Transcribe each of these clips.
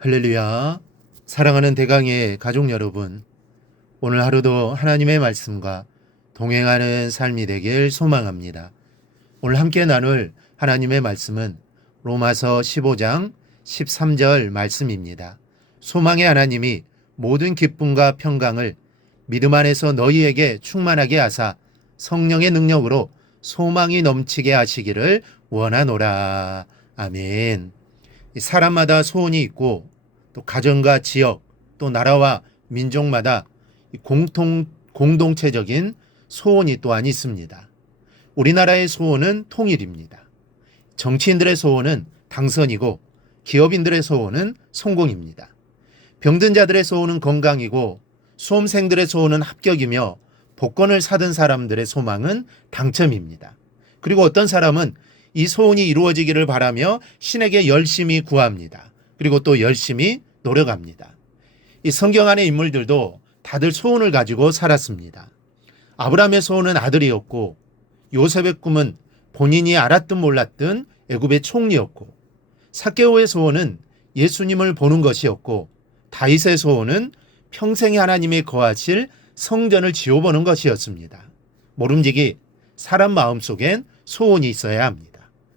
할렐루야. 사랑하는 대강의 가족 여러분, 오늘 하루도 하나님의 말씀과 동행하는 삶이 되길 소망합니다. 오늘 함께 나눌 하나님의 말씀은 로마서 15장 13절 말씀입니다. 소망의 하나님이 모든 기쁨과 평강을 믿음 안에서 너희에게 충만하게 하사 성령의 능력으로 소망이 넘치게 하시기를 원하노라. 아멘. 사람마다 소원이 있고 또 가정과 지역 또 나라와 민족마다 공동체적인 소원이 또한 있습니다. 우리나라의 소원은 통일입니다. 정치인들의 소원은 당선이고 기업인들의 소원은 성공입니다. 병든 자들의 소원은 건강이고 수험생들의 소원은 합격이며 복권을 사든 사람들의 소망은 당첨입니다. 그리고 어떤 사람은 이 소원이 이루어지기를 바라며 신에게 열심히 구합니다. 그리고 또 열심히 노력합니다. 이 성경 안의 인물들도 다들 소원을 가지고 살았습니다. 아브라함의 소원은 아들이었고 요셉의 꿈은 본인이 알았든 몰랐든 애굽의 총리였고 삭개오의 소원은 예수님을 보는 것이었고 다윗의 소원은 평생에 하나님이 거하실 성전을 지어보는 것이었습니다. 모름지기 사람 마음속엔 소원이 있어야 합니다.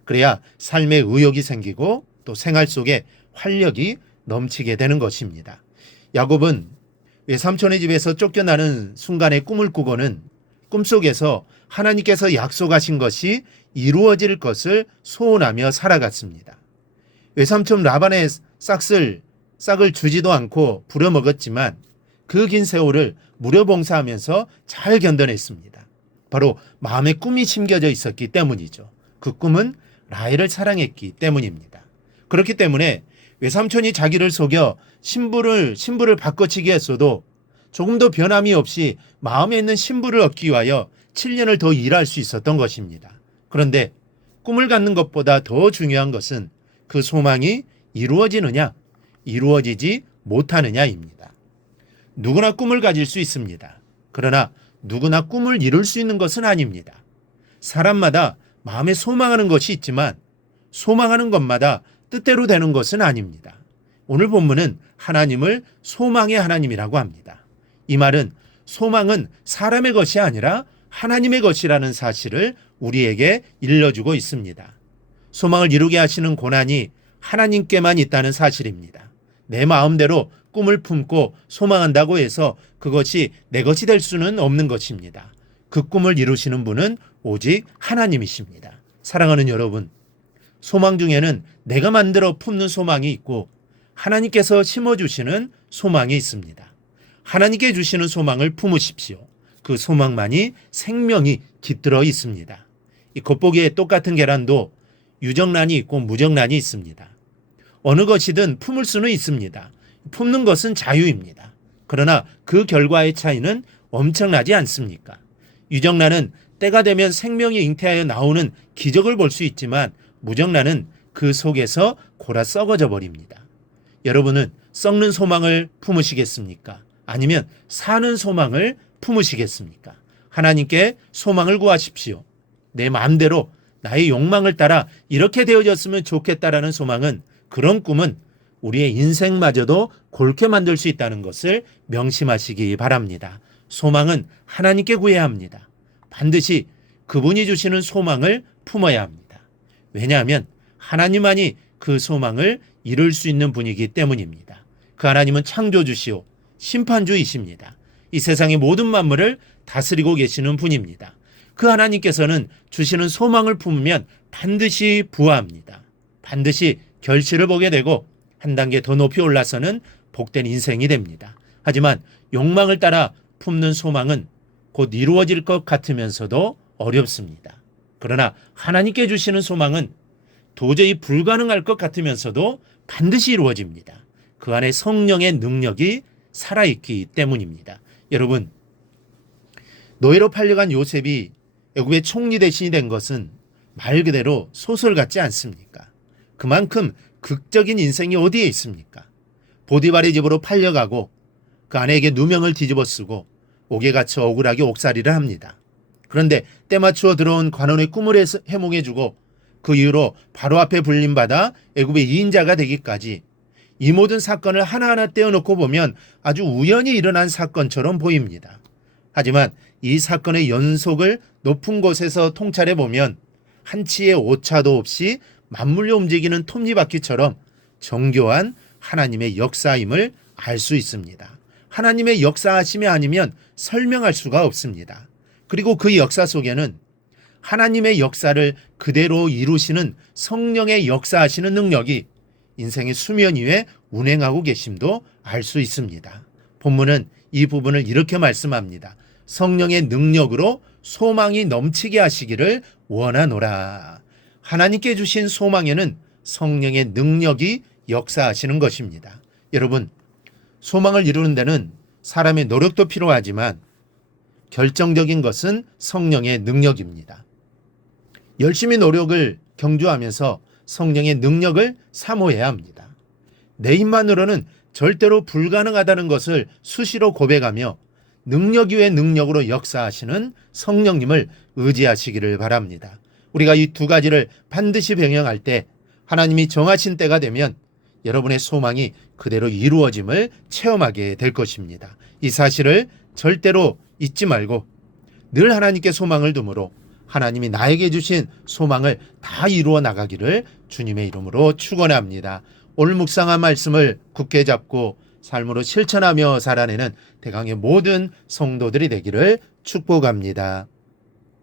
그래야 삶에 의욕이 생기고 또 생활 속에 활력이 넘치게 되는 것입니다. 야곱은 외삼촌의 집에서 쫓겨나는 순간에 꿈을 꾸고는 꿈속에서 하나님께서 약속하신 것이 이루어질 것을 소원하며 살아갔습니다. 외삼촌 라반의 싹을 주지도 않고 부려먹었지만 그 긴 세월을 무료 봉사하면서 잘 견뎌냈습니다. 바로 마음에 꿈이 심겨져 있었기 때문이죠. 그 꿈은 라헬을 사랑했기 때문입니다. 그렇기 때문에 외삼촌이 자기를 속여 신부를 바꿔치기 했어도 조금도 변함이 없이 마음에 있는 신부를 얻기 위하여 7년을 더 일할 수 있었던 것입니다. 그런데 꿈을 갖는 것보다 더 중요한 것은 그 소망이 이루어지느냐, 이루어지지 못하느냐입니다. 누구나 꿈을 가질 수 있습니다. 그러나 누구나 꿈을 이룰 수 있는 것은 아닙니다. 사람마다 마음에 소망하는 것이 있지만 소망하는 것마다 뜻대로 되는 것은 아닙니다. 오늘 본문은 하나님을 소망의 하나님이라고 합니다. 이 말은 소망은 사람의 것이 아니라 하나님의 것이라는 사실을 우리에게 일러주고 있습니다. 소망을 이루게 하시는 고난이 하나님께만 있다는 사실입니다. 내 마음대로 꿈을 품고 소망한다고 해서 그것이 내 것이 될 수는 없는 것입니다. 그 꿈을 이루시는 분은 오직 하나님이십니다. 사랑하는 여러분, 소망 중에는 내가 만들어 품는 소망이 있고 하나님께서 심어주시는 소망이 있습니다. 하나님께 주시는 소망을 품으십시오. 그 소망만이 생명이 깃들어 있습니다. 이 겉보기에 똑같은 계란도 유정란이 있고 무정란이 있습니다. 어느 것이든 품을 수는 있습니다. 품는 것은 자유입니다. 그러나 그 결과의 차이는 엄청나지 않습니까? 유정란은 때가 되면 생명이 잉태하여 나오는 기적을 볼 수 있지만 무정란은 그 속에서 골아 썩어져 버립니다. 여러분은 썩는 소망을 품으시겠습니까? 아니면 사는 소망을 품으시겠습니까? 하나님께 소망을 구하십시오. 내 마음대로 나의 욕망을 따라 이렇게 되어졌으면 좋겠다라는 소망은, 그런 꿈은 우리의 인생마저도 골게 만들 수 있다는 것을 명심하시기 바랍니다. 소망은 하나님께 구해야 합니다. 반드시 그분이 주시는 소망을 품어야 합니다. 왜냐하면 하나님만이 그 소망을 이룰 수 있는 분이기 때문입니다. 그 하나님은 창조주시오 심판주이십니다. 이 세상의 모든 만물을 다스리고 계시는 분입니다. 그 하나님께서는 주시는 소망을 품으면 반드시 부화합니다. 반드시 결실을 보게 되고 한 단계 더 높이 올라서는 복된 인생이 됩니다. 하지만 욕망을 따라 품는 소망은 곧 이루어질 것 같으면서도 어렵습니다. 그러나 하나님께 주시는 소망은 도저히 불가능할 것 같으면서도 반드시 이루어집니다. 그 안에 성령의 능력이 살아있기 때문입니다. 여러분, 노예로 팔려간 요셉이 애굽의 총리 대신이 된 것은 말 그대로 소설 같지 않습니까? 그만큼 극적인 인생이 어디에 있습니까? 보디발의 집으로 팔려가고 그 아내에게 누명을 뒤집어 쓰고 옥에 갇혀 억울하게 옥살이를 합니다. 그런데 때맞추어 들어온 관원의 꿈을 해몽해주고 그 이후로 바로 앞에 불림받아 애굽의 2인자가 되기까지 이 모든 사건을 하나하나 떼어놓고 보면 아주 우연히 일어난 사건처럼 보입니다. 하지만 이 사건의 연속을 높은 곳에서 통찰해 보면 한치의 오차도 없이 맞물려 움직이는 톱니바퀴처럼 정교한 하나님의 역사임을 알 수 있습니다. 하나님의 역사하심이 아니면 설명할 수가 없습니다. 그리고 그 역사 속에는 하나님의 역사를 그대로 이루시는 성령의 역사하시는 능력이 인생의 수면 위에 운행하고 계심도 알 수 있습니다. 본문은 이 부분을 이렇게 말씀합니다. 성령의 능력으로 소망이 넘치게 하시기를 원하노라. 하나님께 주신 소망에는 성령의 능력이 역사하시는 것입니다. 여러분, 소망을 이루는 데는 사람의 노력도 필요하지만 결정적인 것은 성령의 능력입니다. 열심히 노력을 경주하면서 성령의 능력을 사모해야 합니다. 내 힘만으로는 절대로 불가능하다는 것을 수시로 고백하며 능력 위의 능력으로 역사하시는 성령님을 의지하시기를 바랍니다. 우리가 이 두 가지를 반드시 병행할 때 하나님이 정하신 때가 되면 여러분의 소망이 그대로 이루어짐을 체험하게 될 것입니다. 이 사실을 절대로 잊지 말고 늘 하나님께 소망을 두므로 하나님이 나에게 주신 소망을 다 이루어 나가기를 주님의 이름으로 축원합니다. 오늘 묵상한 말씀을 굳게 잡고 삶으로 실천하며 살아내는 대강의 모든 성도들이 되기를 축복합니다.